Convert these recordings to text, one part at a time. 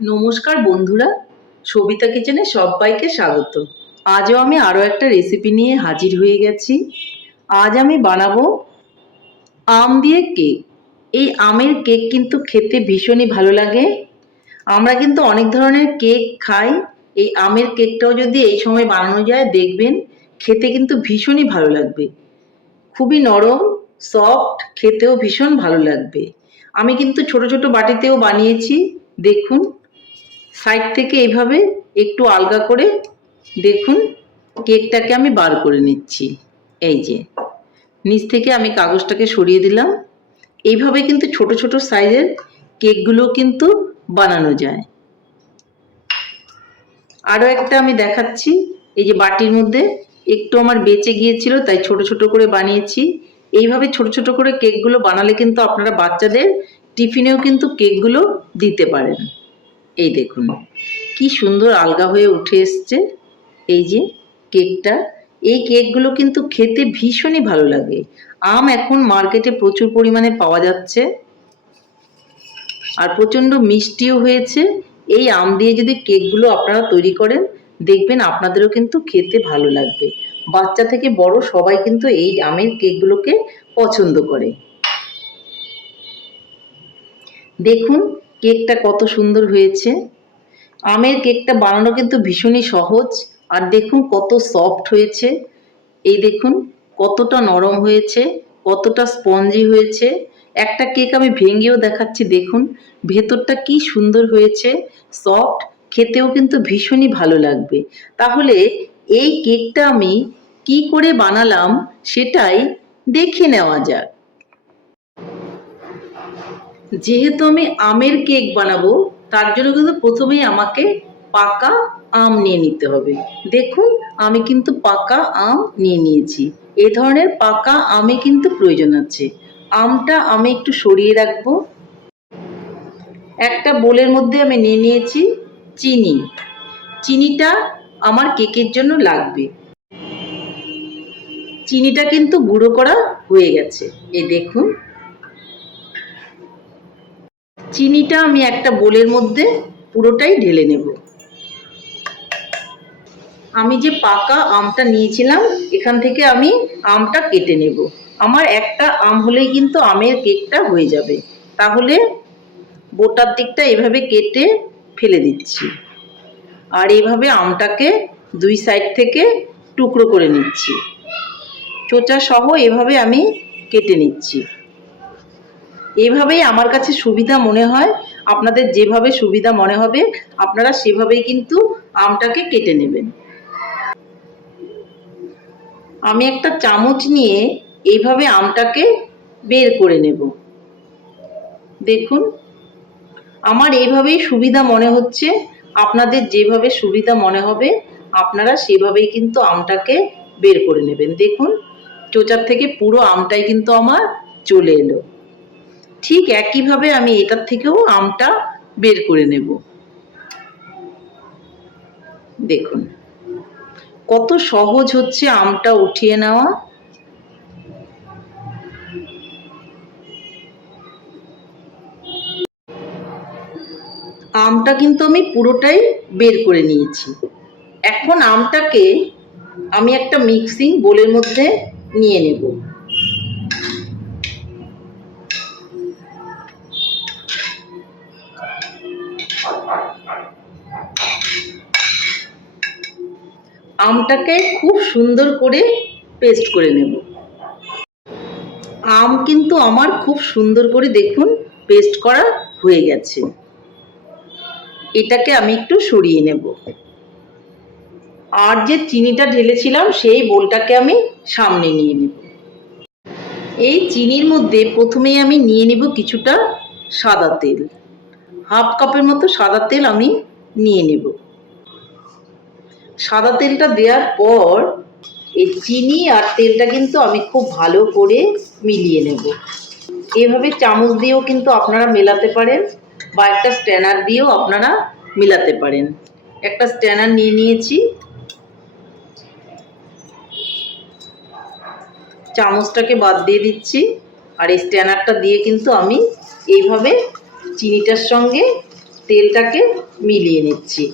নমস্কার বন্ধুরা, সবিতা কিচেনে সবাইকে স্বাগত। আজও আমি আরও একটা রেসিপি নিয়ে হাজির হয়ে গেছি। আজ আমি বানাবো আম দিয়ে কেক এই আমের কেক কিন্তু খেতে ভীষণই ভালো লাগে। আমরা কিন্তু অনেক ধরনের কেক খাই। এই আমের কেকটাও যদি এই সময় বানানো যায়, দেখবেন খেতে কিন্তু ভীষণই ভালো লাগবে। খুবই নরম সফট খেতেও ভীষণ ভালো লাগবে। আমি কিন্তু ছোট ছোট বাটিতেও বানিয়েছি, দেখুন। সাইড থেকে এইভাবে একটু আলগা করে দেখুন কেকটাকে আমি বার করে নিচ্ছি। এই যে, নিচ থেকে আমি কাগজটাকে সরিয়ে দিলাম। এইভাবে কিন্তু ছোট ছোট সাইজের কেকগুলো কিন্তু বানানো যায়। আরও একটা আমি দেখাচ্ছি। এই যে বাটির মধ্যে একটু আমার বেঁচে গিয়েছিল, তাই ছোট ছোট করে বানিয়েছি। এইভাবে ছোট ছোট করে কেকগুলো বানালে কিন্তু আপনারা বাচ্চাদের টিফিনেও কিন্তু কেকগুলো দিতে পারেন। এই দেখুন, কি সুন্দর আলগা হয়ে উঠে এসছে এই যে কেকটা। এই কেকগুলো কিন্তু খেতে ভীষণই ভালো লাগে। আম এখন মার্কেটে প্রচুর পরিমাণে পাওয়া যাচ্ছে। আর প্রচণ্ড মিষ্টিও হয়েছে। এই আম দিয়ে যদি কেকগুলো আপনারা তৈরি করেন, দেখবেন আপনাদেরও কিন্তু খেতে ভালো লাগবে। বাচ্চা থেকে বড় সবাই কিন্তু এই আমের কেকগুলোকে পছন্দ করে। দেখুন কেকটা কত সুন্দর হয়েছে। আমের কেকটা বানানো কিন্তু ভীষণই সহজ। আর দেখুন কত সফট হয়েছে। এই দেখুন, কতটা নরম হয়েছে, কতটা স্পঞ্জি হয়েছে। একটা কেক আমি ভেঙেও দেখাচ্ছি, দেখুন, ভেতরটা কি সুন্দর হয়েছে সফট খেতেও কিন্তু ভীষণই ভালো লাগবে। তাহলে এই কেকটা আমি কি করে বানালাম সেটাই দেখে নেওয়া যাক। যেহেতু আমি আমের কেক বানাবো, তার জন্য কিন্তু প্রথমেই আমাকে পাকা আম নিয়ে নিতে হবে। দেখুন, আমি কিন্তু পাকা আম নিয়ে নিয়েছি। এ ধরনের পাকা আমে কিন্তু প্রয়োজন আছে। আমটা আমি একটু সরিয়ে রাখব। একটা বোলের মধ্যে আমি নিয়ে নিয়েছি চিনি। চিনিটা আমার কেকের জন্য লাগবে। চিনিটা কিন্তু গুঁড়ো করা হয়ে গেছে। এই দেখুন। চিনিটা আমি একটা বোলের মধ্যে পুরোটাই ঢেলে নেব। আমি যে পাকা আমটা নিয়েছিলাম, এখান থেকে আমি আমটা কেটে নেব। আমার একটা আম হলেই কিন্তু আমের কেকটা হয়ে যাবে। তাহলে বোটার দিকটা এভাবে কেটে ফেলে দিচ্ছি। আর এইভাবে আমটাকে দুই সাইড থেকে টুকরো করে নিচ্ছি। চোচা সহ এভাবে আমি কেটে নিচ্ছি। এভাবেই আমার কাছে সুবিধা মনে হয়। আপনাদের যেভাবে সুবিধা মনে হবে, আপনারা সেভাবেই কিন্তু আমটাকে কেটে নেবেন। আমি একটা চামচ নিয়ে এইভাবে আমটাকে বের করে নেব। দেখুন, আমার এইভাবেই সুবিধা মনে হচ্ছে। আপনাদের যেভাবে সুবিধা মনে হবে, আপনারা সেভাবেই কিন্তু আমটাকে বের করে নেবেন। দেখুন, চোচার থেকে পুরো আমটাই কিন্তু আমার চলে এলো। ঠিক একইভাবে আমি এটার থেকেও আমটা বের করে নেব। দেখুন, কত সহজ হচ্ছে আমটা উঠিয়ে নেওয়া। আমটা কিন্তু আমি পুরোটাই বের করে নিয়েছি। এখন আমটাকে আমি একটা মিক্সিং বোলের মধ্যে নিয়ে নেব। আমটাকে খুব সুন্দর করে পেস্ট করে নেব। আম কিন্তু আমার খুব সুন্দর করে দেখুন পেস্ট করা হয়ে গেছে। এটাকে আমি একটু সরিয়ে নেব। আর যে চিনিটা ঢেলেছিলাম, সেই বোলটাকে আমি সামনে নিয়ে নেব। এই চিনির মধ্যে প্রথমেই আমি নিয়ে নেব কিছুটা সাদা তেল। হাফ কাপের মতো সাদা তেল আমি নিয়ে নেব। সাদা তেলটা দেওয়ার পর এই চিনি আর তেলটা কিন্তু আমি খুব ভালো করে মিলিয়ে নেব। এভাবে চামচ দিয়েও কিন্তু আপনারা মেলাতে পারেন বা একটা স্ট্যানার দিয়েও আপনারা মেলাতে পারেন। একটা স্ট্যানার নিয়ে নিয়েছি। চামচটাকে বাদ দিয়ে দিচ্ছি। আর এই স্ট্যানারটা দিয়ে কিন্তু আমি এইভাবে চিনিটার সঙ্গে তেলটাকে মিলিয়ে নিচ্ছি।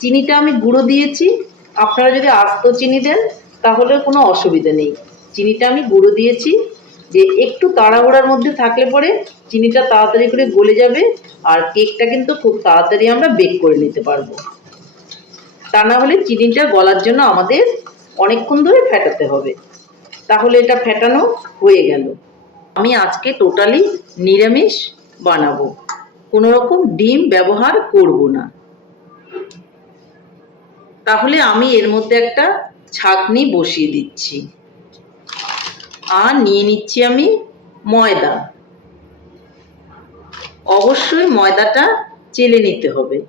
চিনিটা আমি গুঁড়ো দিয়েছি। আপনারা যদি আস্ত চিনি দেন, তাহলে কোনো অসুবিধা নেই। চিনিটা আমি গুঁড়ো দিয়েছি। যে একটু তাড়াহুড়ার মধ্যে থাকলে পরে চিনিটা তাড়াতাড়ি করে গলে যাবে আর কেকটা কিন্তু খুব তাড়াতাড়ি আমরা বেক করে নিতে পারব। তা না হলে চিনিটা গলার জন্য আমাদের অনেকক্ষণ ধরে ফেটাতে হবে। তাহলে এটা ফেটানো হয়ে গেল। আমি আজকে টোটালি নিরামিষ বানাবো। কোনো রকম ডিম ব্যবহার করব না। তাহলে আমি এর মধ্যে একটা ছাঁকনি বসিয়ে দিচ্ছি। আর নিয়ে নিচ্ছি আমি ময়দা। অবশ্যই ময়দাটা চেলে নিতে হবে।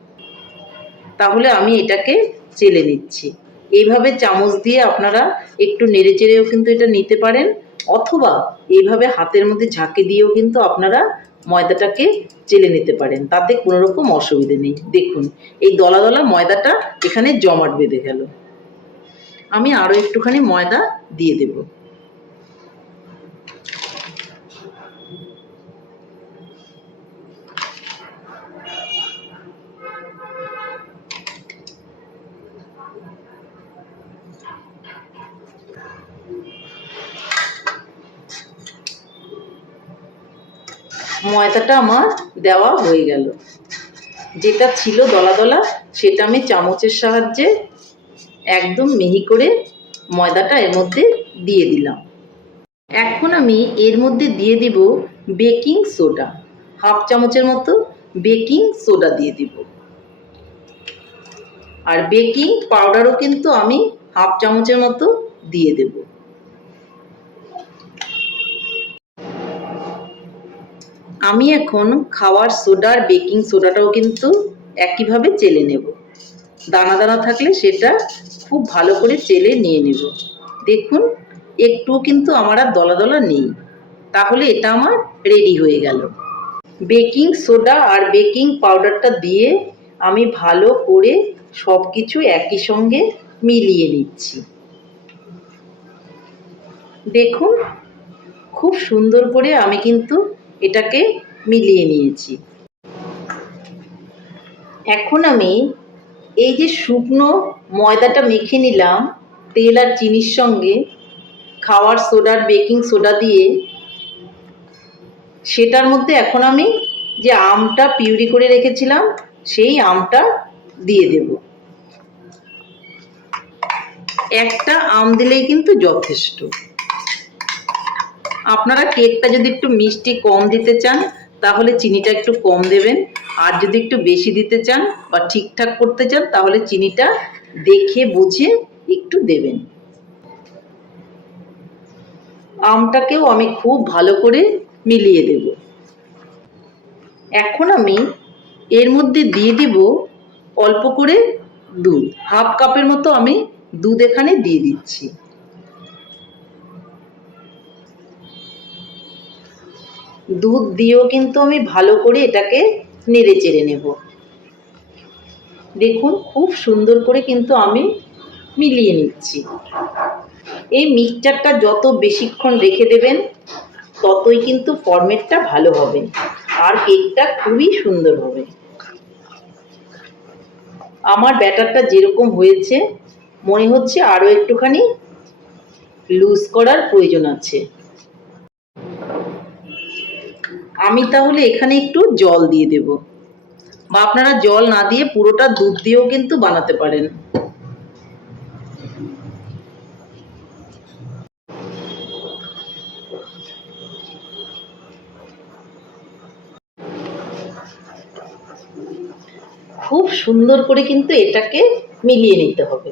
তাহলে আমি এটাকে চেলে নিচ্ছি। এইভাবে চামচ দিয়ে আপনারা একটু নেড়ে চেড়েও কিন্তু এটা নিতে পারেন, অথবা এইভাবে হাতের মধ্যে ঝাঁকে দিয়েও কিন্তু আপনারা ময়দাটাকে চেলে নিতে পারেন, তাতে কোনো রকম অসুবিধে নেই। দেখুন, এই দলা দলা ময়দাটা এখানে জমাট বেঁধে গেল। আমি আরও একটুখানি ময়দা দিয়ে দেব। ময়দাটা আমার দেওয়া হয়ে গেল। যেটা ছিল দলা দলা সেটা আমি চামচের সাহায্যে একদম মিহি করে ময়দাটা এর মধ্যে দিয়ে দিলাম। এখন আমি এর মধ্যে দিয়ে দিব বেকিং সোডা। হাফ চামচের মতো বেকিং সোডা দিয়ে দিব। আর বেকিং পাউডারও কিন্তু আমি হাফ চামচের মতো দিয়ে দেবো। আমি এখন খাওয়ার সোডার বেকিং সোডাটাও কিন্তু একইভাবে চেলে নেব। দানা দানা থাকলে সেটা খুব ভালো করে চেলে নিয়ে নেব। দেখুন একটু কিন্তু আমার আর দলা দলা নেই। তাহলে এটা আমার রেডি হয়ে গেল। বেকিং সোডা আর বেকিং পাউডারটা দিয়ে আমি ভালো করে সব কিছু একই সঙ্গে মিলিয়ে নিচ্ছি। দেখুন, খুব সুন্দর করে আমি কিন্তু এটাকে মিলিয়ে নিয়েছি। এখন আমি এই যে শুকনো ময়দাটা মেখে নিলাম, তেল আর চিনির সঙ্গে, খাওয়ার সোডার বেকিং সোডা দিয়ে, সেটার মধ্যে এখন আমি যে আমটা পিউরি করে রেখেছিলাম, সেই আমটা দিয়ে দেব। একটা আম দিলেই কিন্তু যথেষ্ট। আপনারা কেকটা যদি একটু মিষ্টি কম দিতে চান, তাহলে চিনিটা একটু কম দেবেন। আর যদি একটু বেশি দিতে চান বা ঠিকঠাক করতে চান, তাহলে চিনিটা দেখে বুঝে একটু দেবেন। আমটাকেও আমি খুব ভালো করে মিলিয়ে দেব। এখন আমি এর মধ্যে দিয়ে দিব অল্প করে দুধ। হাফ কাপের মতো আমি দুধ এখানে দিয়ে দিচ্ছি। দুধ দিয়েও কিন্তু আমি ভালো করে এটাকে নেড়ে চেড়ে নেব। দেখুন, খুব সুন্দর করে কিন্তু আমি মিলিয়ে নিচ্ছি। এই মিক্সচারটা যত বেশিক্ষণ রেখে দেবেন, ততই কিন্তু ফরমেটটা ভালো হবে আর কেকটা খুবই সুন্দর হবে। আমার ব্যাটারটা যেরকম হয়েছে, মনে হচ্ছে আরও একটুখানি লুজ করার প্রয়োজন আছে। আমি তাহলে এখানে একটু জল দিয়ে দেব। বা আপনারা জল না দিয়ে পুরোটা দুধ দিয়েও কিন্তু বানাতে পারেন। খুব সুন্দর করে কিন্তু এটাকে মিলিয়ে নিতে হবে।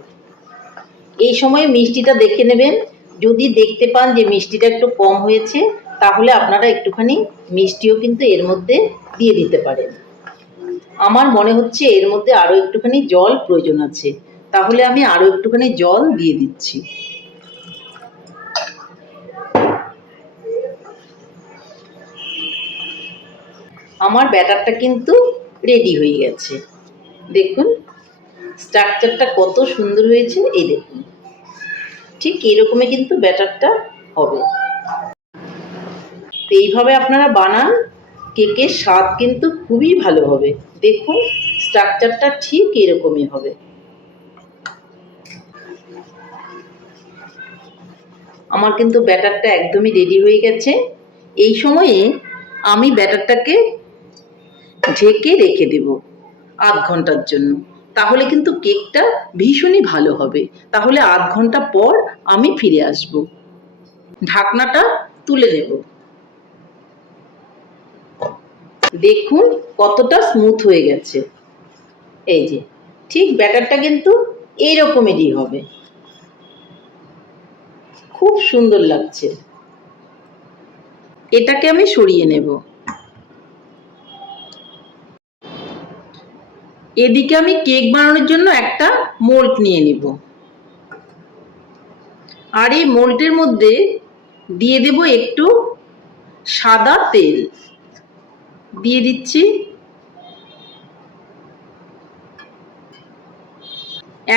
এই সময় মিষ্টিটা দেখে নেবেন। যদি দেখতে পান যে মিষ্টিটা একটু কম হয়েছে তাহলে আপনারা একটুখানি মিষ্টিও কিন্তু এর মধ্যে দিয়ে দিতে পারেন। আমার মনে হচ্ছে এর মধ্যে আরও একটুখানি জল প্রয়োজন আছে। তাহলে আমি আরও একটুখানি জল দিয়ে দিচ্ছি। আমার ব্যাটারটা কিন্তু রেডি হয়ে গেছে। দেখুন, স্ট্রাকচারটা কত সুন্দর হয়েছে, এই দেখুন। ঠিক এরকমই কিন্তু ব্যাটারটা হবে। এইভাবে আপনারা বানান, কেকের স্বাদ কিন্তু খুবই ভালো হবে। দেখুন স্ট্রাকচারটা ঠিক এরকমই হবে। আমার কিন্তু ব্যাটারটা একদমই রেডি হয়ে গেছে। এই সময়ে আমি ব্যাটারটাকে ঢেকে রেখে দেব আধ ঘণ্টার জন্য। তাহলে কিন্তু কেকটা ভীষণই ভালো হবে। তাহলে আধ ঘণ্টা পর আমি ফিরে আসব। ঢাকনাটা তুলে নেব। দেখুন কতটা স্মুথ হয়ে গেছে। এই যে, ঠিক ব্যাটারটা কিন্তু এইরকমেরই হবে। খুব সুন্দর লাগছে। এটাকে আমি সরিয়ে নেব। এদিকে আমি কেক বানানোর জন্য একটা মোল্ড নিয়ে নিব। আর এই মোল্ডের মধ্যে দিয়ে দেব একটু সাদা তেল। দিয়ে দিচ্ছি।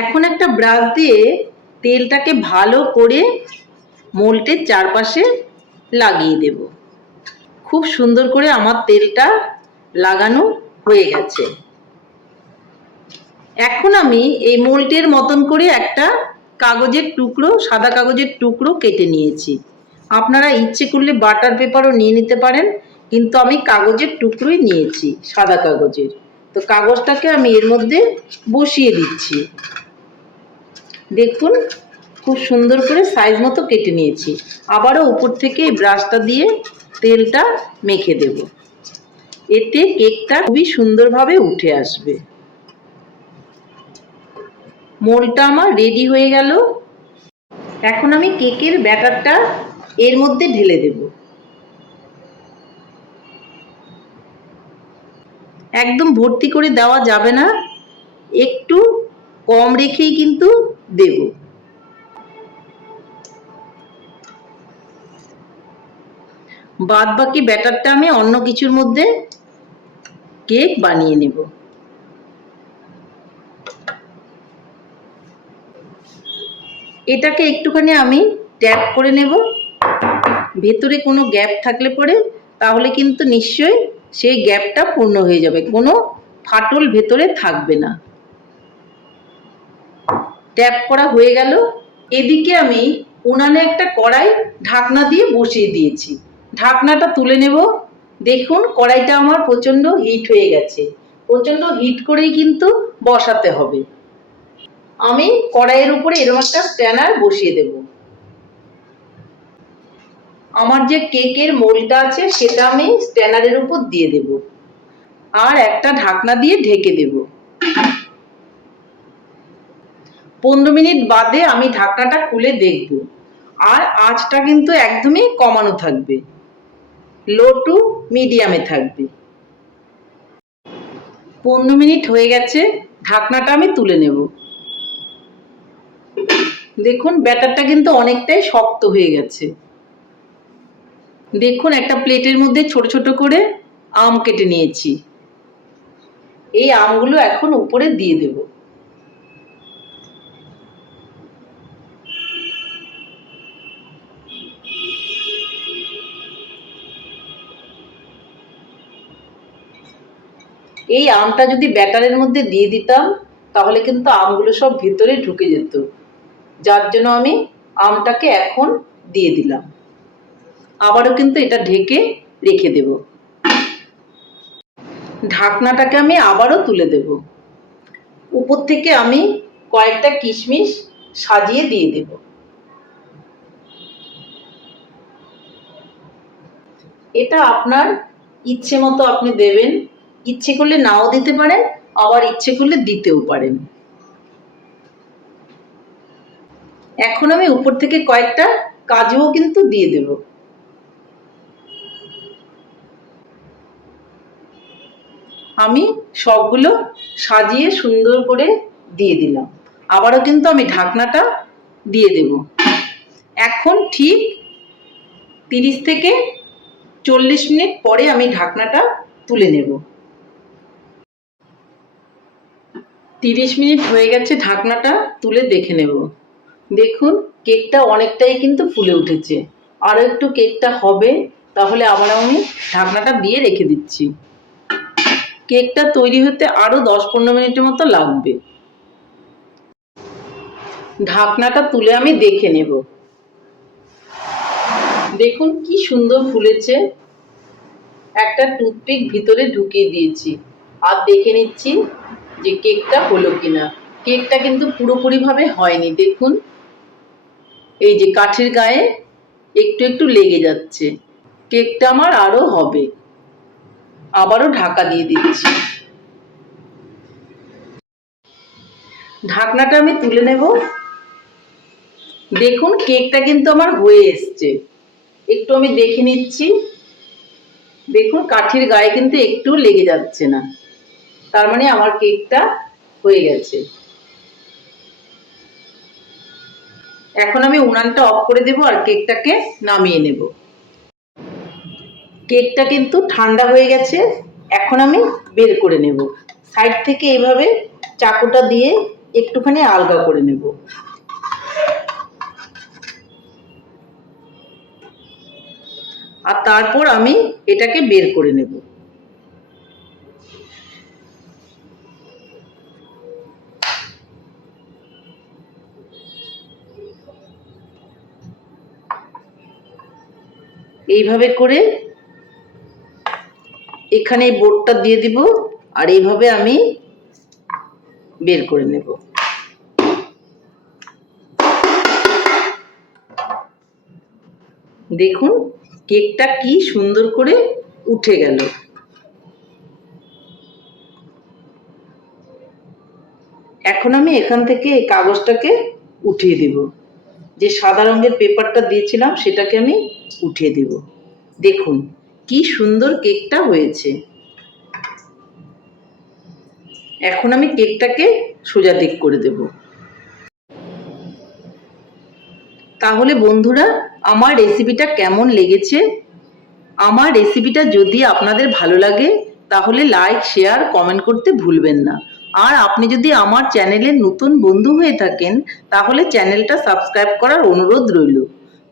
এখন একটা ব্রাশ দিয়ে তেলটাকে ভালো করে মোল্টের চারপাশে লাগিয়ে দেব। খুব সুন্দর করে আমার তেলটা লাগানো হয়ে গেছে। এখন আমি এই মোল্টের মতন করে একটা কাগজের টুকরো, সাদা কাগজের টুকরো কেটে নিয়েছি। আপনারা ইচ্ছে করলে বাটার পেপারও নিয়ে নিতে পারেন। কিন্তু আমি কাগজের টুকরোই নিয়েছি, সাদা কাগজের। তো কাগজটাকে আমি এর মধ্যে বসিয়ে দিচ্ছি। দেখুন, খুব সুন্দর করে সাইজ মতো কেটে নিয়েছি। আবারও উপর থেকে এই ব্রাশটা দিয়ে তেলটা মেখে দেব। এতে কেকটা খুবই সুন্দরভাবে উঠে আসবে। মোলটা আমার রেডি হয়ে গেল। এখন আমি কেকের ব্যাটারটা এর মধ্যে ঢেলে দেব। একদম ভর্তি করে দেওয়া যাবে না। একটু কম রেখেই কিন্তু দেব। বাদ বাকি ব্যাটারটা আমি অন্য কিছুর মধ্যে কেক বানিয়ে নেব। এটাকে একটুখানি আমি ট্যাপ করে নেব। ভেতরে কোনো গ্যাপ থাকলে পরে, তাহলে কিন্তু নিশ্চয়ই সেই গ্যাপটা পূর্ণ হয়ে যাবে। কোনো ফাটল ভেতরে থাকবে না। ট্যাপ করা হয়ে গেল। এদিকে আমি উনানে একটা কড়াই ঢাকনা দিয়ে বসিয়ে দিয়েছি। ঢাকনাটা তুলে নেব। দেখুন, কড়াইটা আমার প্রচণ্ড হিট হয়ে গেছে। প্রচণ্ড হিট করেই কিন্তু বসাতে হবে। আমি কড়াইয়ের উপরে এরকম একটা স্ট্যানার বসিয়ে দেব। আমার যে কেকের মোলটা আছে সেটা আমি স্ট্যানারের উপর দিয়ে দেব। আর একটা ঢাকনা দিয়ে ঢেকে দেব। পনেরো মিনিট বাদে আমি ঢাকনাটা খুলে দেখব। আর আঁচটা কিন্তু একদমই কমানো থাকবে। লো টু মিডিয়ামে থাকবে। পনেরো মিনিট হয়ে গেছে, ঢাকনাটা আমি তুলে নেব। দেখুন, ব্যাটারটা কিন্তু অনেকটাই শক্ত হয়ে গেছে। দেখুন, একটা প্লেটের মধ্যে ছোট ছোট করে আম কেটে নিয়েছি। এই আমগুলো এখন উপরে দিয়ে দেব। এই আমটা যদি ব্যাটারের মধ্যে দিয়ে দিতাম, তাহলে কিন্তু আমগুলো সব ভেতরে ঢুকে যেত। যার জন্য আমি আমটাকে এখন দিয়ে দিলাম। আবারও কিন্তু এটা ঢেকে রেখে দেব। ঢাকনাটাকে আমি আবারও তুলে দেব। উপর থেকে আমি কয়েকটা কিশমিশ সাজিয়ে দিয়ে দেব। এটা আপনার ইচ্ছে মতো আপনি দেবেন। ইচ্ছে করলে নাও দিতে পারেন, আবার ইচ্ছে করলে দিতেও পারেন। এখন আমি উপর থেকে কয়েকটা কাজুও কিন্তু দিয়ে দেব। আমি সবগুলো সাজিয়ে সুন্দর করে দিয়ে দিলাম। আবারও কিন্তু আমি ঢাকনাটা দিয়ে দেব। এখন ঠিক তিরিশ থেকে চল্লিশ মিনিট পরে আমি ঢাকনাটা তুলে নেব। তিরিশ মিনিট হয়ে গেছে ঢাকনাটা তুলে দেখে নেব। দেখুন, কেকটা অনেকটাই কিন্তু ফুলে উঠেছে। আরও একটু কেকটা হবে, তাহলে আবার আমি ঢাকনাটা দিয়ে রেখে দিচ্ছি। কেকটা তৈরি হতে আরও দশ পনেরো মিনিটের মতো লাগবে। ঢাকনাটা তুলে আমি দেখে নেব। দেখুন কি সুন্দর ফুলেছে। একটা টুথপিক ভিতরে ঢুকিয়ে দিয়েছি। আর দেখে নিচ্ছি যে কেকটা হলো কিনা। কেকটা কিন্তু পুরোপুরিভাবে হয়নি, দেখুন। এই যে কাঠের গায়ে একটু একটু লেগে যাচ্ছে। কেকটা আমার আরও হবে। আবারও ঢাকা দিয়ে দিচ্ছি। ঢাকনাটা আমি তুলে নেব। দেখুন, কেকটা কিন্তু আমার হয়ে এসছে। একটু আমি দেখে নিচ্ছি। দেখুন, কাঠির গায়ে কিন্তু একটু লেগে যাচ্ছে না। তার মানে আমার কেকটা হয়ে গেছে। এখন আমি উনানটা অফ করে দেবো আর কেকটাকে নামিয়ে নেব। কেকটা কিন্তু ঠান্ডা হয়ে গেছে, এখন আমি বের করে নেব। সাইড থেকে এইভাবে চাকুটা দিয়ে একটুখানি আলগা করে নেব। আর তারপর আমি এটাকে বের করে নেব। এইভাবে করে এখানে এই বোর্ডটা দিয়ে দিব আর এইভাবে আমি বের করে নেব। দেখুন, কেকটা কি সুন্দর করে উঠে গেল। এখন আমি এখান থেকে এই কাগজটাকে উঠিয়ে দিব। যে সাদা রঙের পেপারটা দিয়েছিলাম, সেটাকে আমি উঠিয়ে দিব। দেখুন কি সুন্দর কেকটা হয়েছে। এখন আমি কেকটাকে সোজা দিক করে দেব। তাহলে বন্ধুরা, আমার রেসিপিটা কেমন লেগেছে? আমার রেসিপিটা যদি আপনাদের ভালো লাগে, তাহলে লাইক, শেয়ার, কমেন্ট করতে ভুলবেন না। আর আপনি যদি আমার চ্যানেলের নতুন বন্ধু হয়ে থাকেন, তাহলে চ্যানেলটা সাবস্ক্রাইব করার অনুরোধ রইল।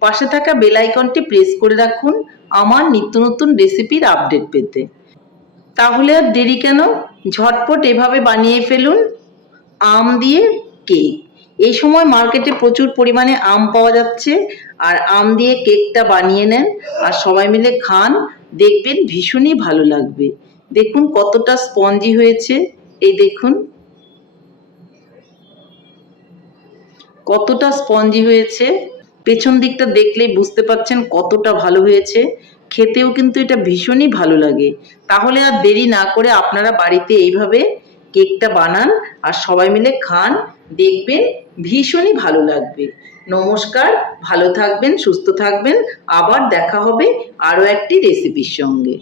পাশে থাকা বেল আইকনটি প্রেস করে রাখুন আমার নিত্য নতুন রেসিপির আপডেট পেতে। তাহলে আর দেরি কেন? ঝটপট এভাবে বানিয়ে ফেলুন। আম দিয়ে কেক এই সময় মার্কেটে প্রচুর পরিমাণে আম পাওয়া যাচ্ছে আর আম দিয়ে কেকটা বানিয়ে নেন আর সবাই মিলে খান। দেখবেন ভীষণই ভালো লাগবে। দেখুন কতটা স্পঞ্জি হয়েছে। এই দেখুন। কতটা স্পঞ্জি হয়েছে। পেছন দিকটা দেখলেই বুঝতে পাচ্ছেন কতটা ভালো হয়েছে। খেতেও কিন্তু এটা ভীষণই ভালো লাগে। তাহলে আর দেরি না করে আপনারা বাড়িতে এইভাবে কেকটা বানান আর সবাই মিলে খান, দেখবেন ভীষণই ভালো লাগবে। নমস্কার, ভালো থাকবেন, সুস্থ থাকবেন। আবার দেখা হবে আরও একটি রেসিপির সঙ্গে।